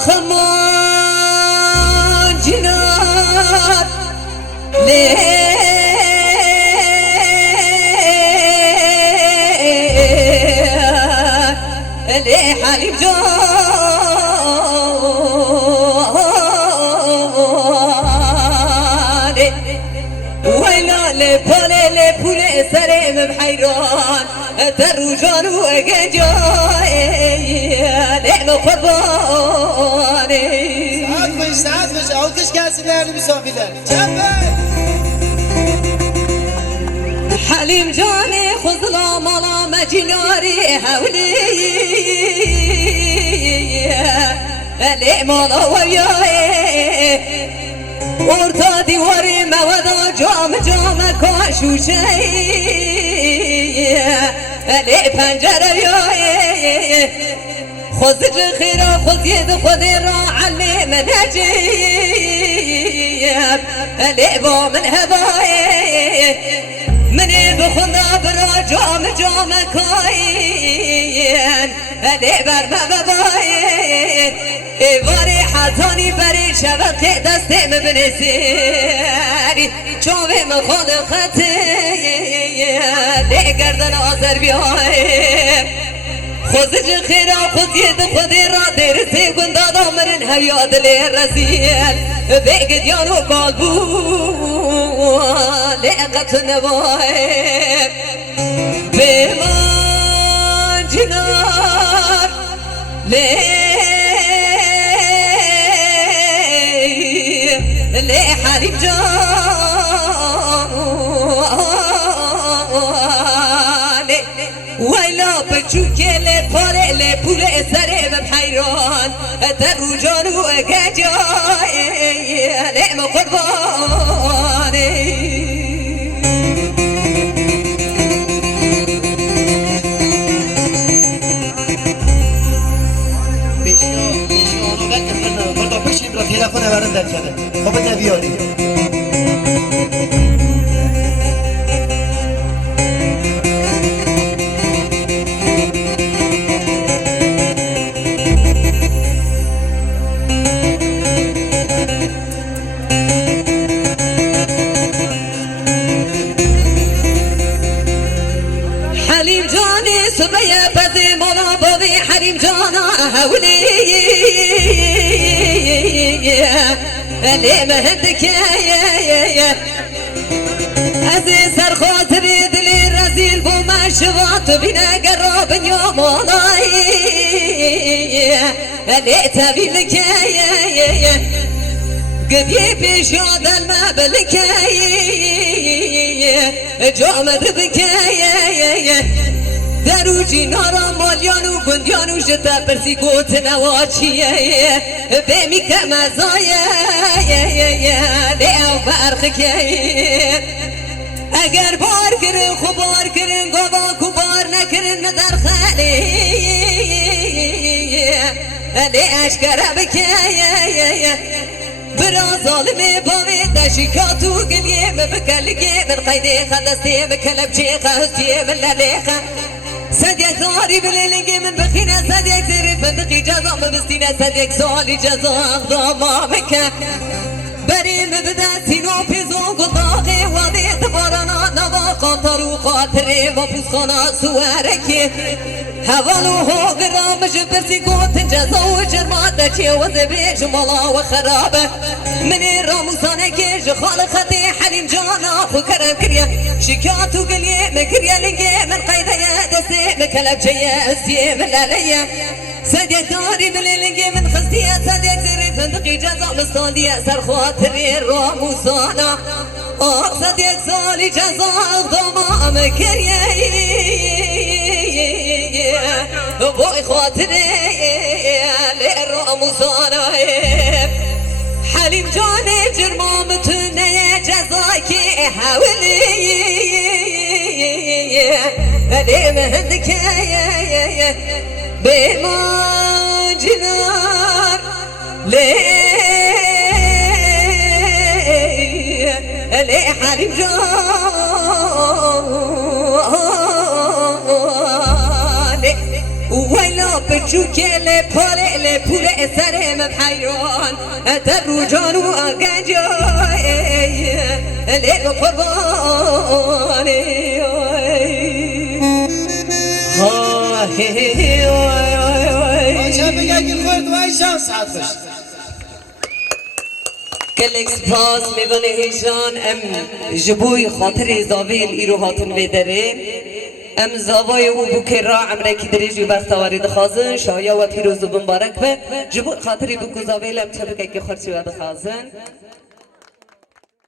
خمان جنار ليه حليم جاني ويلا لبولي لبولي سريم بحيران تروجان وقجاي نعم قرباني ساعت مش alkış gelsinler misafirler. Çember. حليم جاني خذلا مالا مجناري هولي لي مالا وياي ورطا ديواري موضا جام جام كاشو شي لي پنجره وياي خذ الخير خذ يد خذ الراعي من هجيب لي بو من هباي مني بخنا برا جام جام كاين هدي برما بباين واري حتاني بري شبكة دستي مبنسيري شوفي من خود خطي دي گردن آزر بیایم خوزج خیرا خود ید خودی را درسی گندا دامرن هیاد لی رزیل بگد یانو قلبو لقت نوایم بمان جنار لی حلیم جان ويلا بچوكي لي پاره لي پول سره بحيران درو جانو اگجاي نعم قرباني Beşi onu bekle burada peşin bırak telefona verin derken. Kapı da biyori. حليم جاني سبيا بزي مولا بوي حليم جانا هولي لي مهندك يا أزي سر خاطري دلي رزيل بو ما شغات بنا قرب يوم والله لي تبي لك يا قد يبيش هذا المبل جامد بكايا دروجي نارا ماليانو قنديانو جتا برسي قوت نواتشيا بيمي كما زايا لأو بارخكيا اگر بار کرن خبار کرن قضا كبار نكرن مدر خالي لي اشكر بكايا برا ظالمي باوي دشكاتو قليم بكالقي من قيدي خدستي بكلب شيخة هستي من لليخة صديق ثاري بالليلنقي من بخينا صديق زري فندقي جزا مبستينا صديق سؤالي جزا ضمامك بريم بداتينو بيزو قطاقي وضي تبارنا نوا قطر وقاتري وبسخنا سوارك هوالو هو غرام جبرسي قوت جزا وجرماتك وزبيش ملا وخرابه من الرموسانك جخال خطي حليم جانا فكرم كريا شكاتو قليه مكريا لنقي من قيدة يا دسي مكلب جيا اسي من لاليا صديق داري بالليلنقي من خستيا صديق زري فندقي جزا مستانديا سر خاطري الرموسانا صديق صالي جزا ضمام كريا بوي خاطري للرموسانا حليم جاني جرمامتنا يا جزاكي حاولي لي مهندك يا بما جنار لي حليم جاني ويلا پچو کل پال پول سرم حیران تبرو جانو آگنجای لیل و قربانی چه بگه که خورد و ایشان ساعت خوش کلکس پاس میبونه هیشان ام جبوی خاطر زاویل ایرو هاتون بدره ام زاوای او بوکر را عمره کی دریجی بختواری دخازن شایا و تیروز و مبارک به جبوی خاطری بوکو زاویل ام چه بگه که خورچی و دخازن